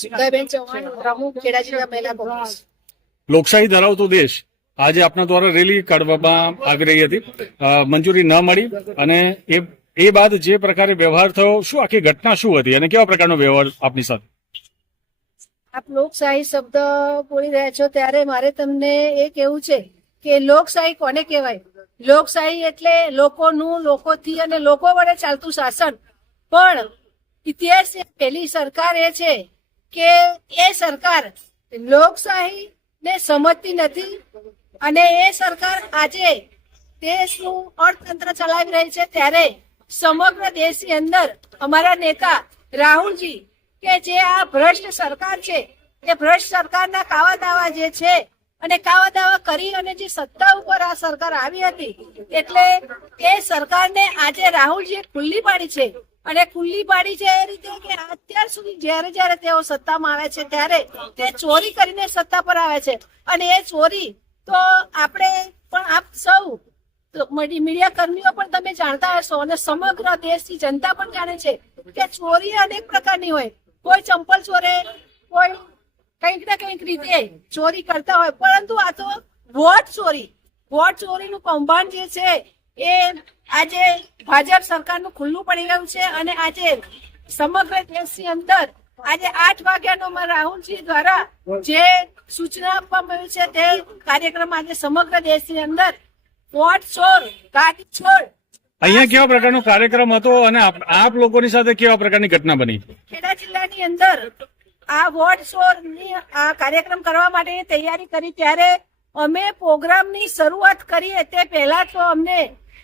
સુધાબેન ચૌહાણ, પ્રમુખ ખેડા જિલ્લા મહિલા કોંગ્રેસ. લોકશાહી ધરાવતો દેશ આજે આપના દ્વારા રેલી કાઢવામાં આવી રહી હતી, મંજૂરી ન મળી અને એ બાદ જે પ્રકારે વ્યવહાર થયો, શું આખી ઘટના શું હતી અને કેવા પ્રકારનો વ્યવહાર આપની સાથે? આપ લોકશાહી શબ્દ બોલી રહ્યા છો ત્યારે મારે તમને એ કહેવું છે કે લોકશાહી કોને કહેવાય? લોકશાહી એટલે લોકોનું, લોકોથી અને લોકો વડે ચાલતું શાસન. પણ ઇતિહાસની પહેલી સરકાર એ છે કે એ સરકાર લોકશાહી ને સમજતી નથી અને એ સરકાર આજે દેશનું અર્થતંત્ર ચલાવી રહી છે. ત્યારે સમગ્ર દેશની અંદર અમારા નેતા રાહુલજી કે જે આ ભ્રષ્ટ સરકાર છે, એ ભ્રષ્ટ સરકારના કાવા દાવા જે છે અને કાવા દાવા કરી અને જે સત્તા ઉપર આ સરકાર આવી હતી, એટલે એ સરકારને આજે રાહુલજીએ ખુલ્લી પાડી છે. અને ખુલ્લી પાડી છે એ રીતે કે અત્યાર સુધી જયારે તેઓ સત્તામાં આવે છે ત્યારે તે ચોરી કરીને સત્તા પર આવે છે. અને એ ચોરી તો આપણે પણ આપ સૌ મીડિયા કર્મીઓ પણ તમે જાણતા હશો અને સમગ્ર દેશની જનતા પણ જાણે છે કે ચોરી અનેક પ્રકારની હોય. કોઈ ચંપલ ચોરે, કોઈ કંઈક ને કંઈક રીતે ચોરી કરતા હોય, પરંતુ આ તો વોટ ચોરીનું કૌભાંડ જે છે એ આજે ભાજપ સરકારનું ખુલ્લું પડી રહ્યું છે. અને આજે સમગ્ર દેશની અંદર આજે 8 વાગ્યાનો રાહુલજી દ્વારા જે સૂચના આપવામાં આવી છે તે કાર્યક્રમ આજે સમગ્ર દેશની અંદર વોટ ચોર, ગાડી ચોર. અહીંયા કેવા પ્રકારનો કાર્યક્રમ હતો અને આપ લોકોની સાથે કેવા પ્રકારની ઘટના બની? ખેડા જિલ્લાની અંદર આ વોટ ચોરની આ કાર્યક્રમ કરવા માટેની તૈયારી કરી ત્યારે અમે પ્રોગ્રામની શરૂઆત કરીએ તે પહેલા તો અમને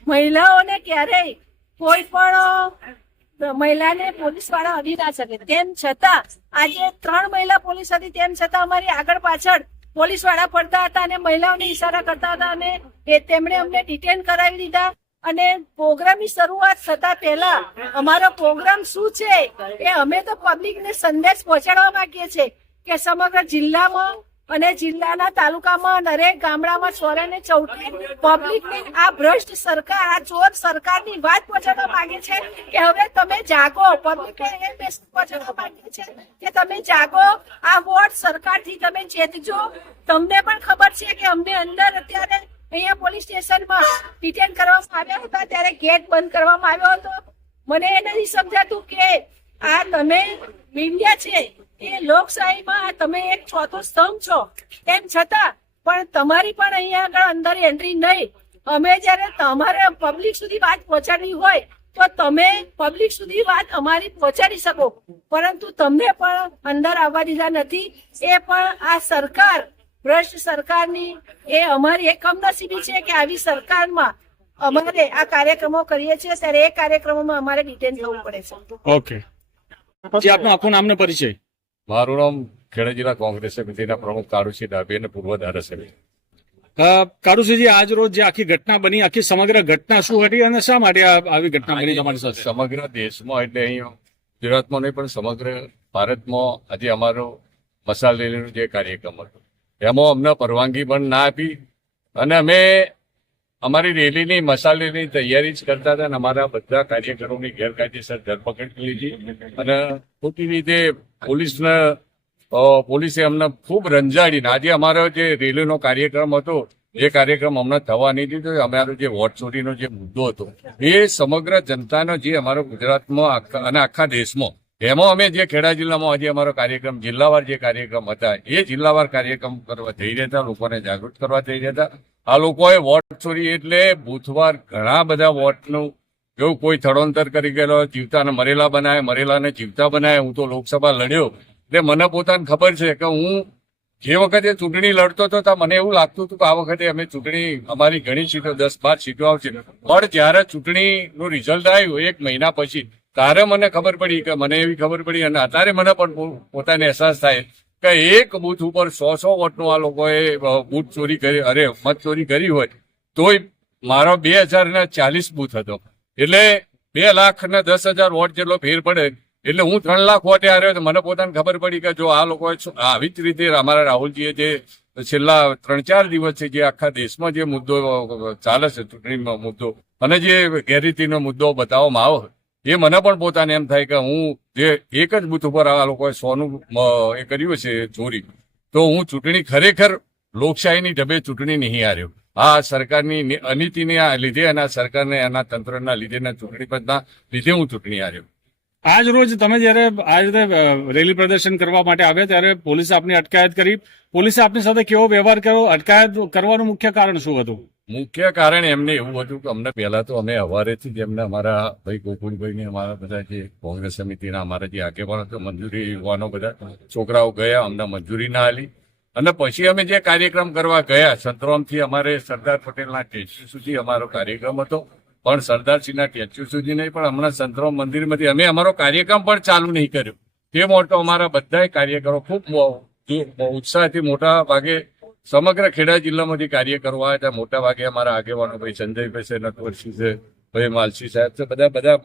મહિલાઓને ક્યારેય કોઈ પણ મહિલાને પોલીસ વાળા અડી ના શકે. તેમ છતાં આજે 3 મહિલા પોલીસ હતી, તેમ છતાં અમારી આગળ પાછળ પોલીસ વાળા પડતા હતા અને મહિલાઓને ઈશારા કરતા હતા અને તેમણે અમને ડિટેન કરાવી દીધા. અને પ્રોગ્રામની શરૂઆત થતા પહેલા અમારો પ્રોગ્રામ શું છે એ અમે તો પબ્લિકને સંદેશ પહોંચાડવા માંગીએ છીએ કે સમગ્ર જિલ્લામાં અને જિલ્લાના તાલુકામાં દરેક ગામડામાં 4 અને 14 પબ્લિકને આ ભ્રષ્ટ સરકાર, આ ચોર સરકારની વાત પહોંચાડવા માંગે છે કે હવે તમે જાગો. પબ્લિકને એ મેસેજ પહોંચાડવા માંગે છે કે તમે જાગો, આ વોટ સરકારથી તમે જીતજો. તમને પણ ખબર છે કે અમને અંદર અત્યારે અહીંયા પોલીસ સ્ટેશનમાં ડિટેન કરવામાં આવ્યા હતા ત્યારે ગેટ બંધ કરવામાં આવ્યો હતો. મને એ નથી સમજાતું કે આ તમે મીડિયા છે એ લોકશાહીમાં તમે એક ચોથો સ્તંભ છો, તેમ છતાં પણ તમારી પણ અહીંયા આગળ અંદર એન્ટ્રી નહીં. અમે જયારે તમારે પબ્લિક સુધી વાત પહોંચાડવી હોય તો તમે પબ્લિક સુધી વાત અમારી પહોંચાડી શકો, પરંતુ તમને પણ અંદર આવવા દીધા નથી. એ પણ આ સરકાર, ભ્રષ્ટ સરકારની એ અમારી એક કમનસીબી છે કે આવી સરકારમાં અમારે આ કાર્યક્રમો કરીએ છીએ ત્યારે એ કાર્યક્રમોમાં અમારે ડિટેન થવું પડે છે. ઓકે, જે આપનું આખું નામ ને પરિચય? મારું નામ ખેડા જિલ્લા કોંગ્રેસ સમિતિના પ્રમુખ કાળુસિંહ ડાભી અને પૂર્વ ધારાસભ્ય. કાળુસિંહજી, આજ રોજ જે આખી ઘટના બની, આખી સમગ્ર ઘટના શું હતી અને શા માટે આવી ઘટના બની તમારી સાથે? સમગ્ર દેશમાં એટલે અહીં ગુજરાતમાં નહીં પણ સમગ્ર ભારતમાં આજે અમારો મસાલ રેલીનો જે કાર્યક્રમ હતો એમાં અમને પરવાનગી પણ ના આપી અને અમે અમારી રેલીની મસાલ રેલીની તૈયારી જ કરતા હતા અને અમારા બધા કાર્યકરોની ગેરકાયદેસર ધરપકડ લીધી અને ખોટી રીતે પોલીસે અમને ખૂબ રંજાડીને આજે અમારો જે રેલીનો કાર્યક્રમ હતો એ કાર્યક્રમ અમને થવા નહીં દીધો. અમારો જે વોટ ચોરીનો જે મુદ્દો હતો એ સમગ્ર જનતાનો જે અમારો ગુજરાતમાં અને આખા દેશમાં, એમાં અમે જે ખેડા જિલ્લામાં આજે અમારો કાર્યક્રમ જિલ્લાવાર જે કાર્યક્રમ હતા એ જિલ્લાવાર કાર્યક્રમ કરવા જઈ રહ્યા, લોકોને જાગૃત કરવા જઈ રહ્યા. આ લોકોએ વોટ ચોરી એટલે બુથવાર ઘણા બધા વોટનું એવું કોઈ સ્થળાંતર કરી ગયેલો, જીવતાને મરેલા બનાવે, મરેલાને જીવતા બનાવે. હું તો લોકસભા લડ્યો એટલે મને પોતાને ખબર છે કે હું જે વખતે ચૂંટણી લડતો હતો તો મને એવું લાગતું હતું કે આ વખતે અમે ચૂંટણી અમારી ઘણી સીટો 10-12 સીટો આવશે. પણ જ્યારે ચૂંટણીનું રિઝલ્ટ આવ્યું 1 મહિના પછી ત્યારે મને ખબર પડી કે મને એવી ખબર પડી અને અત્યારે મને પણ પોતાને અહેસાસ થાય કે એક બૂથ ઉપર 100 વોટનું આ લોકોએ બૂથ ચોરી કરી, મત ચોરી કરી હોય તોય મારો 2040 બૂથ હતો એટલે 2,10,000 વોટ જેટલો ફેર પડે એટલે હું 3 લાખ વોટે હાર્યો. તો મને પોતાને ખબર પડી કે જો આ લોકોએ આવી જ રીતે અમારા રાહુલજીએ જે છેલ્લા 3-4 દિવસથી જે આખા દેશમાં જે મુદ્દો ચાલે છે, ચૂંટણીનો મુદ્દો અને જે ગેરરીતિનો મુદ્દો બતાવવામાં આવ્યો, એ મને પણ પોતાને એમ થાય કે હું જે એક જ બૂથ ઉપર આ લોકોએ 100નું એ કર્યું છે ચોરી, તો હું ચૂંટણી ખરેખર લોકશાહીની ઢબે ચૂંટણી નહીં હાર્યો. આ સરકારની અનીતિના લીધે અને આ સરકારને એના તંત્રના લીધે ચૂંટણી પંચના લીધે હું ચૂંટણી હાર્યો. આજ રોજ તમે જયારે આ રીતે રેલી પ્રદર્શન કરવા માટે આવ્યા ત્યારે પોલીસે આપની અટકાયત કરી. પોલીસે આપની સાથે કેવો વ્યવહાર કર્યો? અટકાયત કરવાનું મુખ્ય કારણ શું હતું? મુખ્ય કારણ એમને એવું હતું કે અમને પહેલા તો અમે હવારેથી જ એમને અમારા ભાઈ ગોકુળભાઈને અમારા બધા જે કોંગ્રેસ સમિતિના અમારા જે આગેવાનો હતો મંજૂરી યુવાનો બધા છોકરાઓ ગયા, અમને મંજૂરી ના આલી. અને પછી અમે જે કાર્યક્રમ કરવા ગયા સંતરામથી અમારે સરદાર પટેલના સ્ટેચ્યુ સુધી અમારો કાર્યક્રમ હતો, પણ સરદારસિંહના સ્ટેચ્યુ સુધી નહીં, પણ હમણાં સંતરામ મંદિરમાંથી અમે અમારો કાર્યક્રમ પણ ચાલુ નહીં કર્યો. તે મોટો અમારા બધાય કાર્યકરો ખૂબ ઉત્સાહથી મોટા ભાગે સમગ્ર ખેડા જિલ્લામાંથી કાર્ય કરવા હતા. મોટા ભાગે અમારા આગેવાનો ભાઈ સંજયભાઈ છે, નટવરસિંહ છે, ભાઈ માલસી સાહેબ છે, બધા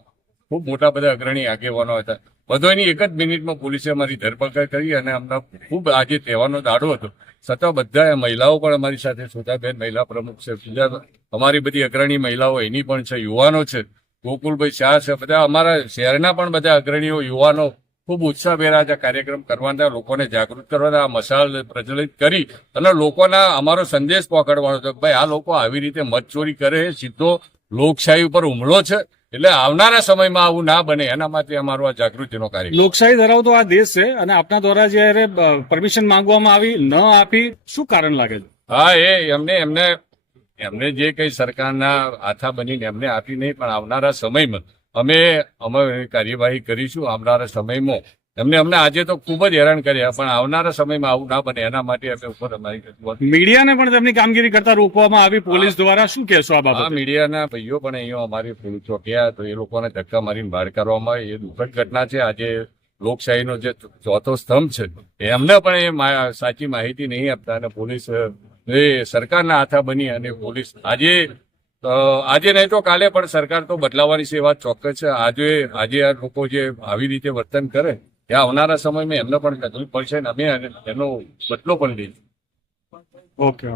ખૂબ મોટા બધા અગ્રણી આગેવાનો હતા. બધાની એક જ મિનિટમાં પોલીસે અમારી ધરપકડ કરી અને અમને ખૂબ આજે તહેવારનો દાડો હતો છતાં બધા મહિલાઓ પણ અમારી સાથે સુધાબેન મહિલા પ્રમુખ છે, બીજા અમારી બધી અગ્રણી મહિલાઓ એની પણ છે, યુવાનો છે, ગોકુલભાઈ શાહ છે, બધા અમારા શહેરના પણ બધા અગ્રણીઓ યુવાનો ખૂબ ઉત્સાહભેર આજે કાર્યક્રમ કરવાના, લોકોને જાગૃત કરવાના, મશાલ પ્રજ્વલિત કરી અને લોકોના અમારો સંદેશ પહોંચાડવાનો હતો કે ભાઈ આ લોકો આવી રીતે મત ચોરી કરે, સીધો લોકશાહી ઉપર હુમલો છે, એટલે આવનારા સમયમાં આવું ના બને એના માટે અમારો આ જાગૃતિનો કાર્ય. લોકશાહી ધરાવતો આ દેશ છે અને આપના દ્વારા જયારે પરમિશન માંગવામાં આવી ન આપી, શું કારણ લાગે છે? હા, એમને જે કઈ સરકારના આથા બનીને એમને આપી નહીં, પણ આવનારા સમયમાં અમે કાર્યવાહી કરીશું. આવનારા સમયમાં અમને આજે તો ખૂબ જ હેરાન કર્યા, પણ આવનારા સમયમાં આવું ના બને એના માટે અમે ઉપર અમારી મીડિયાને પણ તેમની કામગીરી કરતા રોકવામાં આવી પોલીસ દ્વારા. શું કહેશો આ બાબતે? મીડિયાના ભાઈઓ પણ અહીંયા અમારી પોલીસ ચોક્યા તો એ લોકોને ધક્કા મારીને બહાર કરવામાં આવે, એ દુઃખદ ઘટના છે. આજે લોકશાહીનો જે ચોથો સ્તંભ છે એમને પણ એ સાચી માહિતી નહીં આપતા અને પોલીસ એ સરકારના હાથા બની અને પોલીસ આજે નહીં તો કાલે પણ સરકાર તો બદલાવાની છે, એ વાત ચોક્કસ છે. આજે આ લોકો જે આવી રીતે વર્તન કરે ત્યાં આવનારા સમયમાં એમને પણ તકલીફ પડશે અને અમે એનો બદલો પણ લઈશું. ઓકે.